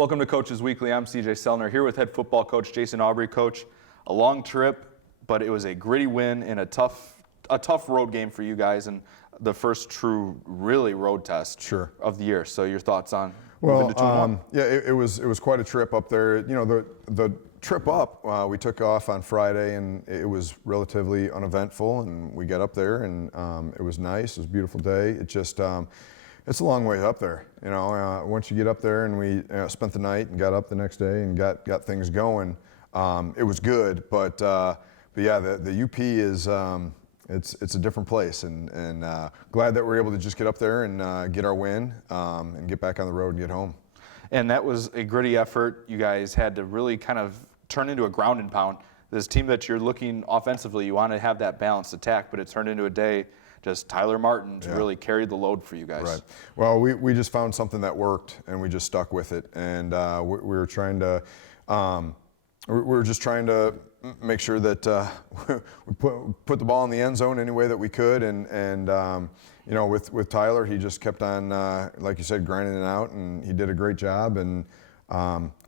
Welcome to Coaches Weekly. I'm CJ Sellner here with head football coach Jason Aubry. Coach, a long trip, but it was a gritty win in a tough road game for you guys and the first true really road test of the year. So your thoughts on moving to 2-1? Yeah, it was quite a trip up there. You know, the trip up, we took off on Friday and it was relatively uneventful, and we got up there and it was nice. It was a beautiful day. It just it's a long way up there. You know, once you get up there, and we spent the night and got up the next day and got things going. It was good, but yeah, the UP is it's a different place, and glad that we're able to just get up there and get our win and get back on the road and get home. And that was a gritty effort. You guys had to really kind of turn into a ground and pound. This team that you're looking offensively, you want to have that balanced attack, but it turned into a day just Tyler Martin really carried the load for you guys. Right. Well, we just found something that worked, and we just stuck with it. And we were trying to, we were just trying to make sure that we put the ball in the end zone any way that we could. And you know, with Tyler, he just kept on, like you said, grinding it out, and he did a great job. And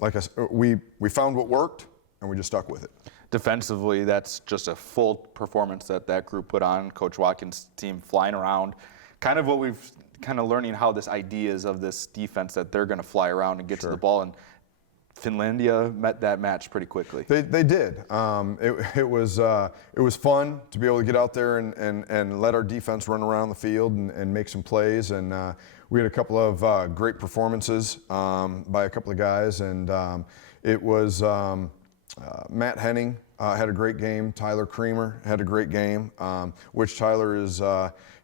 like I said, we found what worked, and we just stuck with it. Defensively, that's just a full performance that group put on. Coach Watkins' team flying around. Kind of what we've kind of learning how this ideas of this defense that they're going to fly around and get to the ball. And Finlandia met that match pretty quickly. They did. It was fun to be able to get out there and let our defense run around the field and make some plays. And we had a couple of great performances by a couple of guys. And it was Matt Henning had a great game. Tyler Creamer had a great game, which Tyler is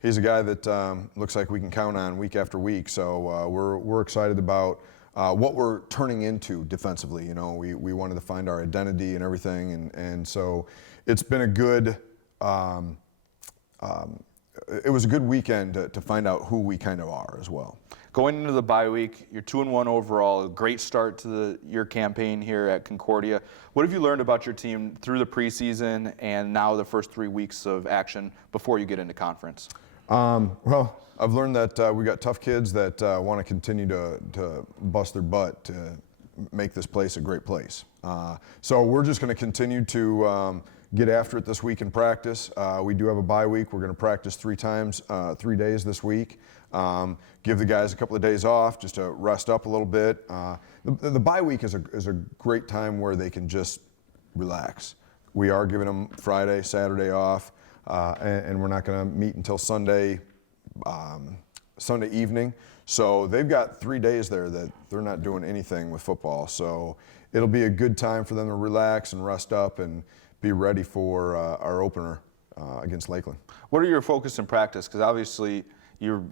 he's a guy that looks like we can count on week after week. So we're excited about what we're turning into defensively. You know, we wanted to find our identity and everything, and so it's been a good it was a good weekend to find out who we kind of are as well. Going into the bye week, you're 2-1 overall, a great start to your campaign here at Concordia. What have you learned about your team through the preseason and now the first 3 weeks of action before you get into conference? Well, I've learned that we got tough kids that want to continue to bust their butt to make this place a great place. So we're just going to continue to get after it this week in practice. We do have a bye week. We're going to practice 3 days this week. Give the guys a couple of days off just to rest up a little bit. The bye week is a great time where they can just relax. We are giving them Friday, Saturday off, and we're not going to meet until Sunday evening. So they've got 3 days there that they're not doing anything with football. So it'll be a good time for them to relax and rest up and be ready for our opener against Lakeland. What are your focus in practice? Because obviously you're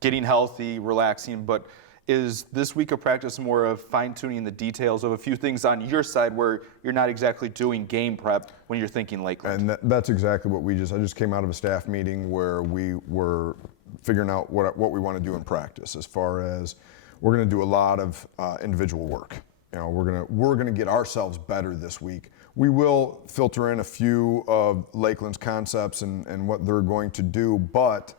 getting healthy, relaxing, but is this week of practice more of fine-tuning the details of a few things on your side where you're not exactly doing game prep when you're thinking Lakeland? And that's exactly what I just came out of a staff meeting where we were figuring out what we want to do in practice, as far as we're going to do a lot of individual work. You know, we're gonna get ourselves better this week. We will filter in a few of Lakeland's concepts and what they're going to do, but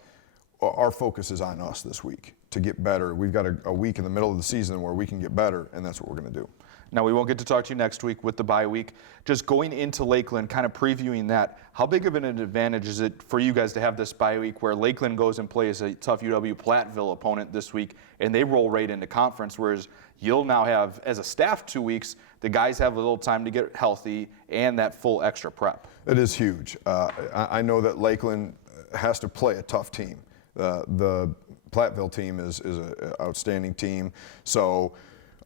our focus is on us this week to get better. We've got a week in the middle of the season where we can get better, and that's what we're going to do. Now, we won't get to talk to you next week with the bye week. Just going into Lakeland, kind of previewing that, how big of an advantage is it for you guys to have this bye week where Lakeland goes and plays a tough UW-Platteville opponent this week, and they roll right into conference, whereas you'll now have, as a staff, 2 weeks, the guys have a little time to get healthy and that full extra prep. It is huge. I know that Lakeland has to play a tough team. The Platteville team is an outstanding team. So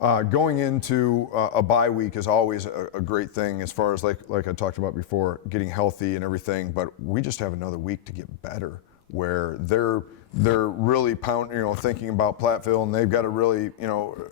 going into a bye week is always a great thing, as far as like I talked about before, getting healthy and everything. But we just have another week to get better, where they're really thinking about Platteville, and they've got to really,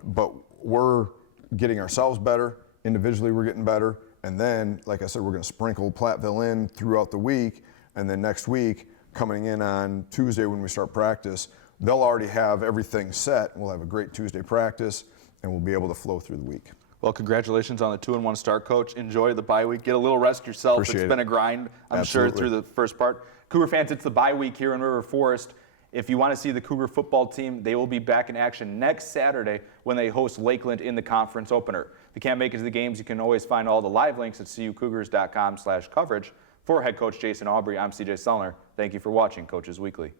but we're getting ourselves better. Individually, we're getting better. And then, like I said, we're going to sprinkle Platteville in throughout the week. And then next week, coming in on Tuesday when we start practice, they'll already have everything set. We'll have a great Tuesday practice, and we'll be able to flow through the week. Well, congratulations on the 2-1 start, Coach. Enjoy the bye week. Get a little rest yourself. It's been a grind, I'm sure, through the first part. Cougar fans, it's the bye week here in River Forest. If you want to see the Cougar football team, they will be back in action next Saturday when they host Lakeland in the conference opener. If you can't make it to the games, you can always find all the live links at cucougars.com/coverage. For head coach Jason Aubry, I'm CJ Sellner. Thank you for watching Coaches Weekly.